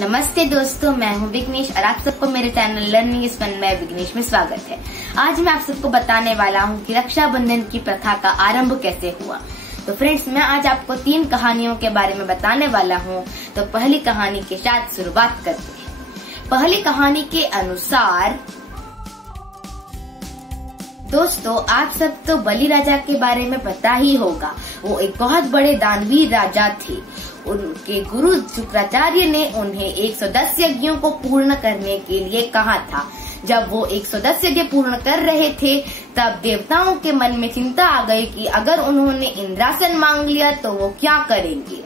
नमस्ते दोस्तों, मैं हूं विघ्नेश और आप सबको मेरे चैनल लर्निंग इज फन में विघ्नेश में स्वागत है। आज मैं आप सबको बताने वाला हूं कि रक्षाबंधन की प्रथा का आरंभ कैसे हुआ। तो फ्रेंड्स, मैं आज आपको 3 कहानियों के बारे में बताने वाला हूं। तो पहली कहानी के साथ शुरुआत करते हैं। पहली कहानी के अनुसार दोस्तों, आप सब तो बलि राजा के बारे में पता ही होगा। वो एक बहुत बड़े दानवीर राजा थे। उनके गुरु शुक्राचार्य ने उन्हें 110 यज्ञों को पूर्ण करने के लिए कहा था। जब वो 110 यज्ञ पूर्ण कर रहे थे, तब देवताओं के मन में चिंता आ गई कि अगर उन्होंने इंद्रासन मांग लिया तो वो क्या करेंगे।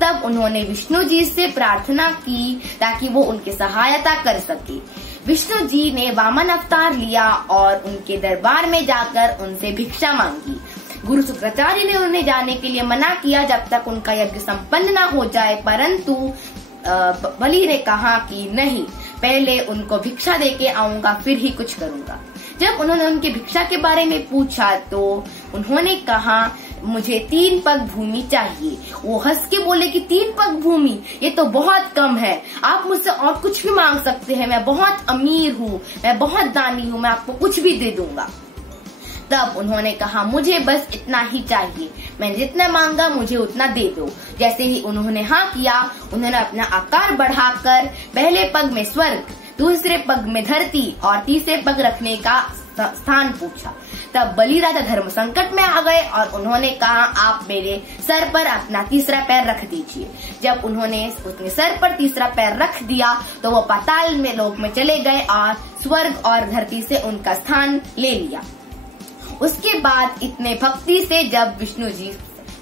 तब उन्होंने विष्णु जी से प्रार्थना की ताकि वो उनकी सहायता कर सके। विष्णु जी ने वामन अवतार लिया और उनके दरबार में जाकर उनसे भिक्षा मांगी। गुरु शुक्राचार्य ने उन्हें जाने के लिए मना किया जब तक उनका यज्ञ संपन्न न हो जाए, परंतु बलि ने कहा कि नहीं, पहले उनको भिक्षा देके आऊंगा, फिर ही कुछ करूंगा। जब उन्होंने उनकी भिक्षा के बारे में पूछा तो उन्होंने कहा, मुझे 3 पग भूमि चाहिए। वो हंस के बोले कि 3 पग भूमि, ये तो बहुत कम है। आप मुझसे और कुछ भी मांग सकते हैं, मैं बहुत अमीर हूँ, मैं बहुत दानी हूँ, मैं आपको कुछ भी दे दूंगा। तब उन्होंने कहा, मुझे बस इतना ही चाहिए, मैंने जितना मांगा मुझे उतना दे दो। जैसे ही उन्होंने हाँ किया, उन्होंने अपना आकार बढ़ाकर पहले पग में स्वर्ग, दूसरे पग में धरती और तीसरे पग रखने का स्थान पूछा। तब बलि राजा धर्म संकट में आ गए और उन्होंने कहा, आप मेरे सर पर अपना तीसरा पैर रख दीजिए। जब उन्होंने उसके सर पर तीसरा पैर रख दिया तो वो पाताल में लोक में चले गए और स्वर्ग और धरती से उनका स्थान ले लिया। उसके बाद इतने भक्ति से जब विष्णु जी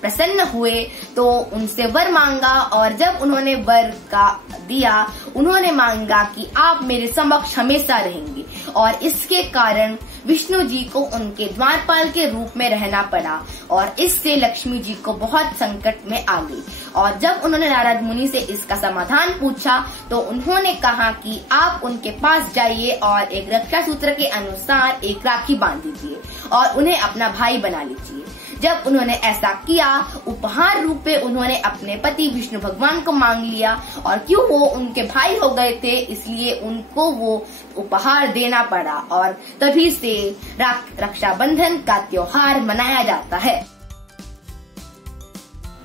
प्रसन्न हुए तो उनसे वर मांगा, और जब उन्होंने वर का दिया, उन्होंने मांगा कि आप मेरे समक्ष हमेशा रहेंगे। और इसके कारण विष्णु जी को उनके द्वारपाल के रूप में रहना पड़ा और इससे लक्ष्मी जी को बहुत संकट में आ गई। और जब उन्होंने नारद मुनि से इसका समाधान पूछा तो उन्होंने कहा कि आप उनके पास जाइए और एक रक्षा सूत्र के अनुसार एक राखी बांध दीजिए और उन्हें अपना भाई बना लीजिए। जब उन्होंने ऐसा किया, उपहार रूप में उन्होंने अपने पति विष्णु भगवान को मांग लिया, और क्यों वो उनके भाई हो गए थे इसलिए उनको वो उपहार देना पड़ा, और तभी से रक्षाबंधन का त्योहार मनाया जाता है।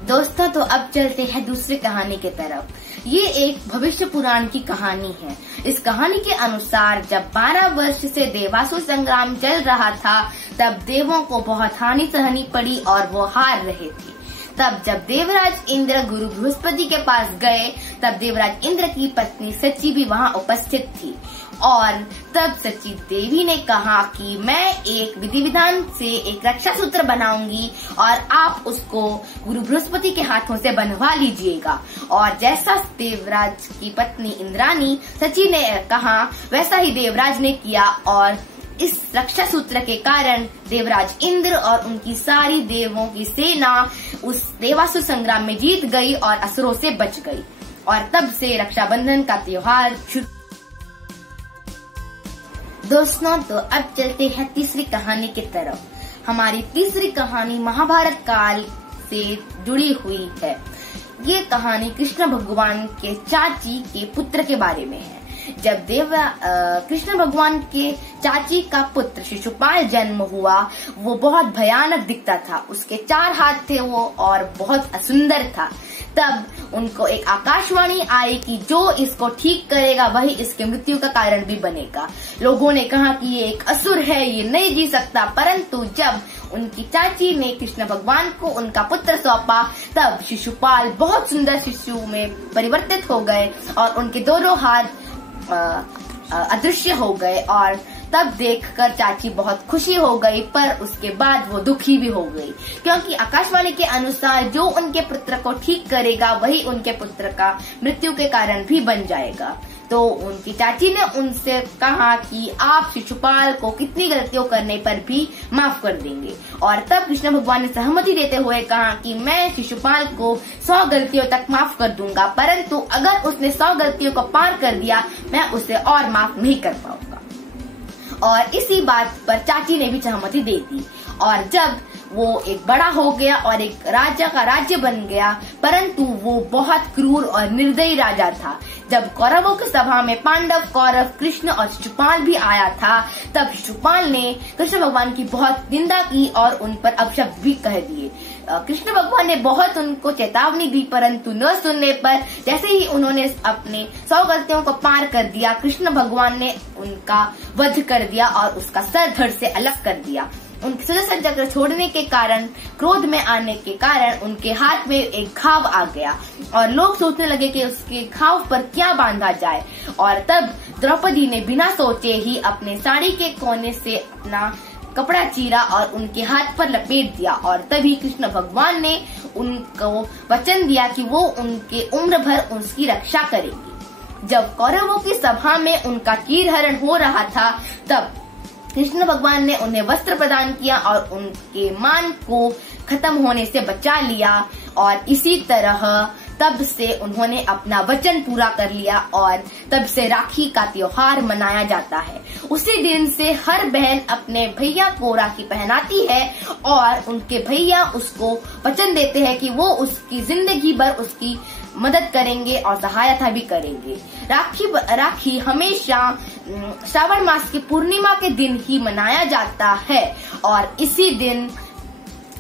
दोस्तों, तो अब चलते हैं दूसरी कहानी की तरफ। ये एक भविष्य पुराण की कहानी है। इस कहानी के अनुसार जब 12 वर्ष से देवासुर संग्राम चल रहा था, तब देवों को बहुत हानि सहनी पड़ी और वो हार रहे थे। तब जब देवराज इंद्र गुरु बृहस्पति के पास गए, तब देवराज इंद्र की पत्नी सची भी वहाँ उपस्थित थी। और तब सची देवी ने कहा कि मैं एक विधि विधान से एक रक्षा सूत्र बनाऊंगी और आप उसको गुरु बृहस्पति के हाथों से बनवा लीजिएगा। और जैसा देवराज की पत्नी इंद्रानी सची ने कहा, वैसा ही देवराज ने किया, और इस रक्षा सूत्र के कारण देवराज इंद्र और उनकी सारी देवों की सेना उस देवासुर संग्राम में जीत गई और असुरों से बच गई। और तब से रक्षाबंधन का त्योहार शुरू। दोस्तों, तो अब चलते हैं तीसरी कहानी की तरफ। हमारी तीसरी कहानी महाभारत काल से जुड़ी हुई है। ये कहानी कृष्ण भगवान के चाची के पुत्र के बारे में है। जब कृष्ण भगवान के चाची का पुत्र शिशुपाल जन्म हुआ, वो बहुत भयानक दिखता था। उसके 4 हाथ थे वो और बहुत सुंदर था। तब उनको एक आकाशवाणी आई कि जो इसको ठीक करेगा वही इसके मृत्यु का कारण भी बनेगा। लोगों ने कहा कि ये एक असुर है, ये नहीं जी सकता। परंतु जब उनकी चाची ने कृष्ण भगवान को उनका पुत्र सौंपा, तब शिशुपाल बहुत सुंदर शिशु में परिवर्तित हो गए और उनके दोनों हाथ अदृश्य हो गए। और तब देखकर चाची बहुत खुशी हो गई, पर उसके बाद वो दुखी भी हो गई, क्योंकि आकाशवाणी के अनुसार जो उनके पुत्र को ठीक करेगा वही उनके पुत्र का मृत्यु के कारण भी बन जाएगा। तो उनकी चाची ने उनसे कहा कि आप शिशुपाल को कितनी गलतियों करने पर भी माफ कर देंगे। और तब कृष्ण भगवान ने सहमति देते हुए कहा कि मैं शिशुपाल को 100 गलतियों तक माफ कर दूंगा, परंतु अगर उसने 100 गलतियों को पार कर दिया, मैं उसे और माफ नहीं कर पाऊंगा। और इसी बात पर चाची ने भी सहमति दे दी। और जब वो एक बड़ा हो गया और एक राजा का राज्य बन गया, परंतु वो बहुत क्रूर और निर्दयी राजा था। जब कौरवों की सभा में पांडव, कौरव, कृष्ण और शिशुपाल भी आया था, तब शिशुपाल ने कृष्ण भगवान की बहुत निंदा की और उन पर अपशब्द भी कह दिए। कृष्ण भगवान ने बहुत उनको चेतावनी दी, परंतु न सुनने पर जैसे ही उन्होंने अपने 100 गलतियों को पार कर दिया, कृष्ण भगवान ने उनका वध कर दिया और उसका सर धड़ से अलग कर दिया। उनके सुदर्शन चक्र छोड़ने के कारण, क्रोध में आने के कारण उनके हाथ में एक घाव आ गया और लोग सोचने लगे कि उसके घाव पर क्या बांधा जाए। और तब द्रौपदी ने बिना सोचे ही अपने साड़ी के कोने से अपना कपड़ा चीरा और उनके हाथ पर लपेट दिया। और तभी कृष्ण भगवान ने उनको वचन दिया कि वो उनके उम्र भर उसकी रक्षा करेंगे। जब कौरवों की सभा में उनका चीरहरण हो रहा था, तब कृष्ण भगवान ने उन्हें वस्त्र प्रदान किया और उनके मान को खत्म होने से बचा लिया। और इसी तरह तब से उन्होंने अपना वचन पूरा कर लिया और तब से राखी का त्योहार मनाया जाता है। उसी दिन से हर बहन अपने भैया को राखी पहनाती है और उनके भैया उसको वचन देते हैं कि वो उसकी जिंदगी भर उसकी मदद करेंगे और सहायता भी करेंगे। राखी हमेशा श्रावण मास की पूर्णिमा के दिन ही मनाया जाता है और इसी दिन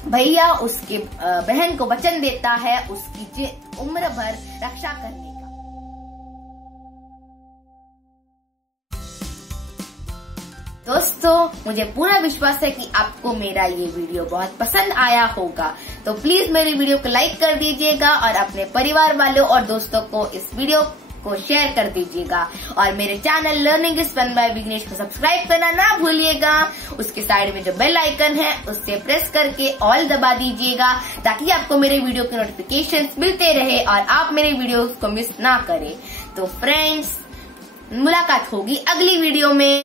भैया उसके बहन को वचन देता है उसकी उम्र भर रक्षा करने का। दोस्तों, मुझे पूरा विश्वास है कि आपको मेरा ये वीडियो बहुत पसंद आया होगा, तो प्लीज मेरी वीडियो को लाइक कर दीजिएगा और अपने परिवार वालों और दोस्तों को इस वीडियो को शेयर कर दीजिएगा। और मेरे channel learning is fun by Vighnesh को सब्सक्राइब करना ना भूलिएगा। उसके साइड में जो बेल आइकन है उससे प्रेस करके ऑल दबा दीजिएगा, ताकि आपको मेरे वीडियो के नोटिफिकेशंस मिलते रहे और आप मेरे वीडियोस को मिस ना करें। तो फ्रेंड्स, मुलाकात होगी अगली वीडियो में।